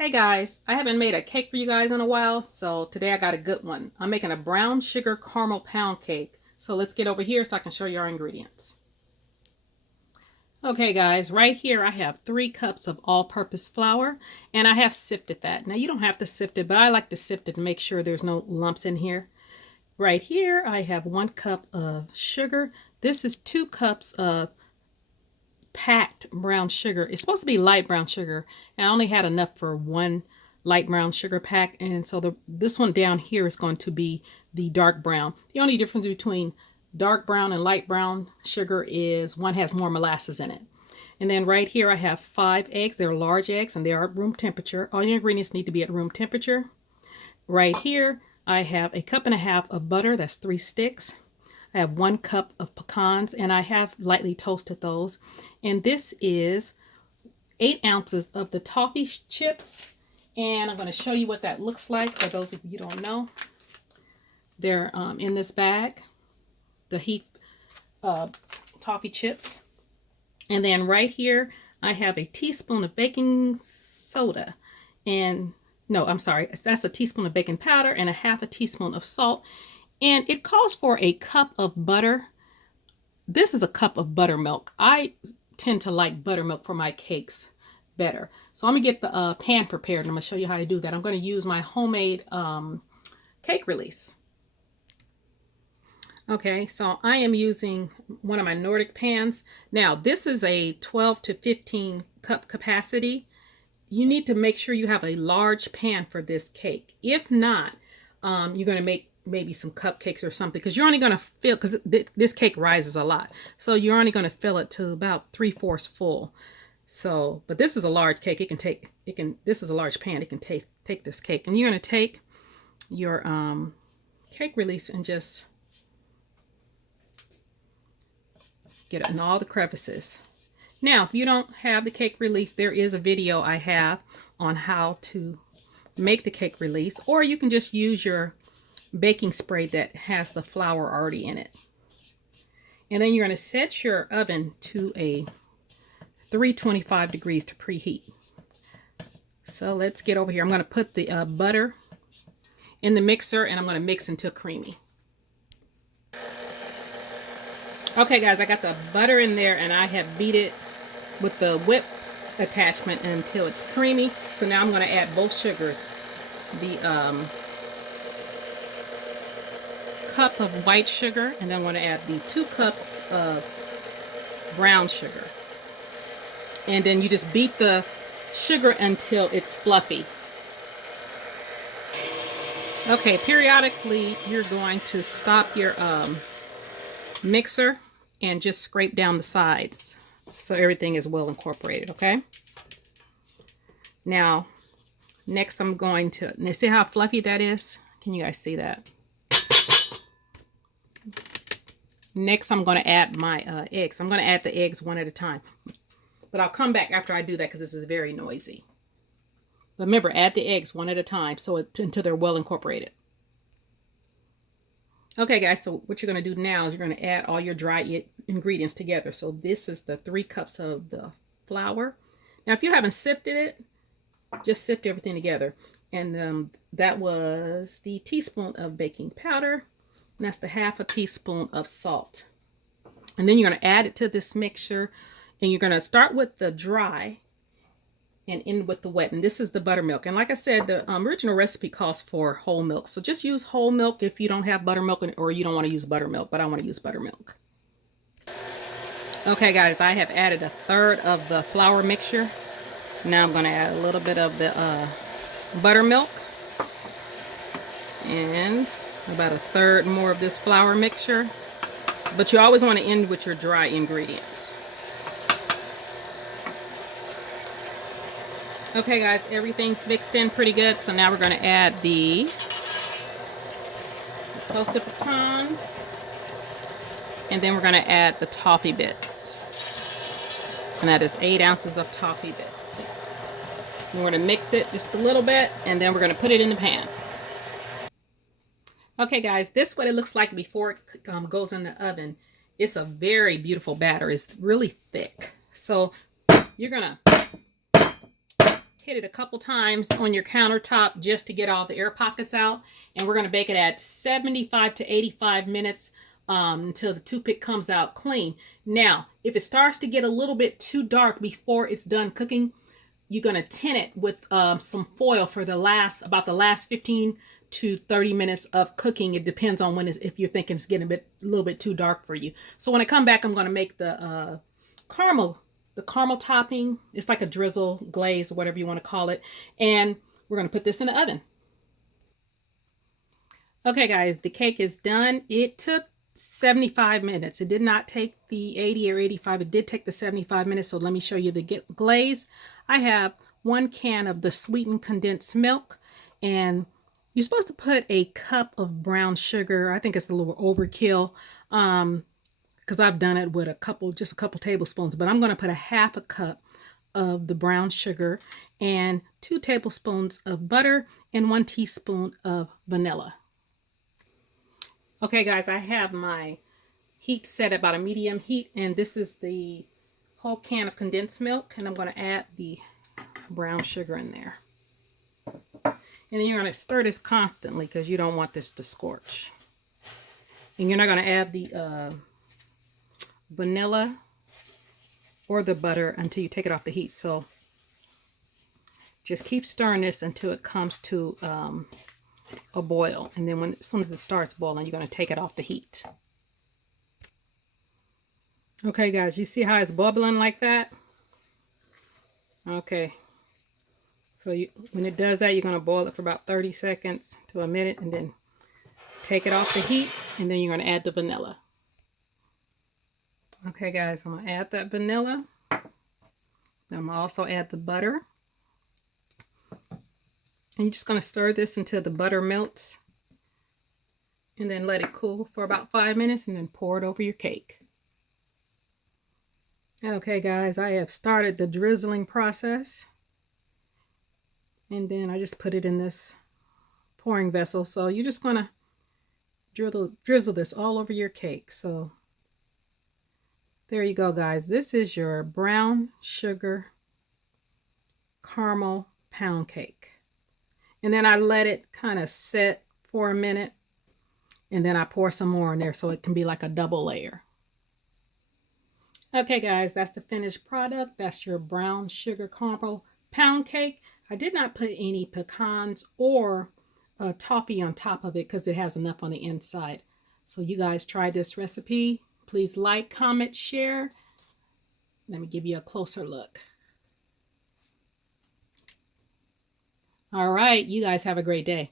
Hey guys, I haven't made a cake for you guys in a while, so today I got a good one. I'm making a brown sugar caramel pound cake. So let's get over here so I can show you our ingredients. Okay guys, right here I have 3 cups of all-purpose flour, and I have sifted that. Now you don't have to sift it, but I like to sift it to make sure there's no lumps in here. Right here I have 1 cup of sugar. This is 2 cups of packed brown sugar. It's supposed to be light brown sugar, and I only had enough for 1 light brown sugar pack, and so this one down here is going to be the dark brown. The only difference between dark brown and light brown sugar is one has more molasses in it. And then right here I have 5 eggs. They're large eggs and they are at room temperature. All your ingredients need to be at room temperature. Right here I have a 1.5 cups of butter. That's 3 sticks. I have 1 cup of pecans, and I have lightly toasted those. And this is 8 ounces of the Toffee Chips. And I'm going to show you what that looks like for those of you who don't know. They're in this bag, the Heath Toffee Chips. And then right here, I have a teaspoon of baking soda. And no, I'm sorry, that's a teaspoon of baking powder and a 1/2 teaspoon of salt. And it calls for a cup of butter. This is a cup of buttermilk. I tend to like buttermilk for my cakes better. So I'm going to get the pan prepared, and I'm going to show you how to do that. I'm going to use my homemade cake release. Okay, so I am using one of my Nordic pans. Now, this is a 12 to 15 cup capacity. You need to make sure you have a large pan for this cake. If not, you're going to make maybe some cupcakes or something, because you're only going to fill, because this cake rises a lot, so you're only going to fill it to about 3/4 full. So, but this is a large cake. This is a large pan. It can take this cake, and you're going to take your cake release and just get it in all the crevices. Now, if you don't have the cake release, there is a video I have on how to make the cake release, or you can just use your baking spray that has the flour already in it. And then you're going to set your oven to a 325 degrees to preheat. So let's get over here. I'm going to put the butter in the mixer, and I'm going to mix until creamy. Okay guys, I got the butter in there, and I have beat it with the whip attachment until it's creamy. So now I'm going to add both sugars. The cup of white sugar, and then I'm going to add the 2 cups of brown sugar. And then you just beat the sugar until it's fluffy. Okay, periodically you're going to stop your mixer and just scrape down the sides so everything is well incorporated, okay? Now, next I'm going to, see how fluffy that is? Can you guys see that? Next, I'm going to add my eggs. I'm going to add the eggs one at a time. But I'll come back after I do that because this is very noisy. But remember, add the eggs one at a time until they're well incorporated. Okay, guys, so what you're going to do now is you're going to add all your dry ingredients together. So this is the 3 cups of the flour. Now, if you haven't sifted it, just sift everything together. And that was the teaspoon of baking powder. And that's the 1/2 teaspoon of salt. And then you're going to add it to this mixture. And you're going to start with the dry and end with the wet. And this is the buttermilk. And like I said, the original recipe calls for whole milk. So just use whole milk if you don't have buttermilk, or you don't want to use buttermilk. But I want to use buttermilk. Okay, guys, I have added 1/3 of the flour mixture. Now I'm going to add a little bit of the buttermilk. And about 1/3 more of this flour mixture. But you always want to end with your dry ingredients. Okay guys, everything's mixed in pretty good. So now we're going to add the toasted pecans. And then we're going to add the toffee bits. And that is 8 ounces of toffee bits. We're going to mix it just a little bit, and then we're going to put it in the pan. Okay guys, this is what it looks like before it goes in the oven. It's a very beautiful batter. It's really thick. So you're going to Hit it a couple times on your countertop just to get all the air pockets out. And we're going to bake it at 75 to 85 minutes until the toothpick comes out clean. Now, if it starts to get a little bit too dark before it's done cooking, you're going to tint it with some foil for about the last 15 to 30 minutes of cooking. It depends on if you're thinking it's getting a little bit too dark for you. So when I come back, I'm going to make the caramel topping. It's like a drizzle, glaze, or whatever you want to call it. And we're going to put this in the oven. Okay, guys, the cake is done. It took 75 minutes. It did not take the 80 or 85. It did take the 75 minutes. So let me show you the glaze. I have 1 can of the sweetened condensed milk, and you're supposed to put a cup of brown sugar. I think it's a little overkill because I've done it with just a couple tablespoons, but I'm going to put a half a cup of the brown sugar and 2 tablespoons of butter and 1 teaspoon of vanilla. Okay, guys, I have my heat set at about a medium heat, and this is the whole can of condensed milk, and I'm going to add the brown sugar in there. And then you're going to stir this constantly because you don't want this to scorch. And you're not going to add the vanilla or the butter until you take it off the heat. So just keep stirring this until it comes to a boil. And then as soon as it starts boiling, you're going to take it off the heat. Okay, guys, you see how it's bubbling like that? Okay. So when it does that, you're going to boil it for about 30 seconds to a minute and then take it off the heat, and then you're going to add the vanilla. Okay, guys, I'm going to add that vanilla. Then I'm going to also add the butter. And you're just going to stir this until the butter melts, and then let it cool for about 5 minutes, and then pour it over your cake. Okay, guys, I have started the drizzling process. And then I just put it in this pouring vessel. So you're just going to drizzle this all over your cake. So there you go, guys. This is your brown sugar caramel pound cake. And then I let it kind of set for a minute. And then I pour some more in there so it can be like a double layer. Okay, guys, that's the finished product. That's your brown sugar caramel pound cake. I did not put any pecans or toffee on top of it because it has enough on the inside. So you guys try this recipe. Please like, comment, share. Let me give you a closer look. All right, you guys have a great day.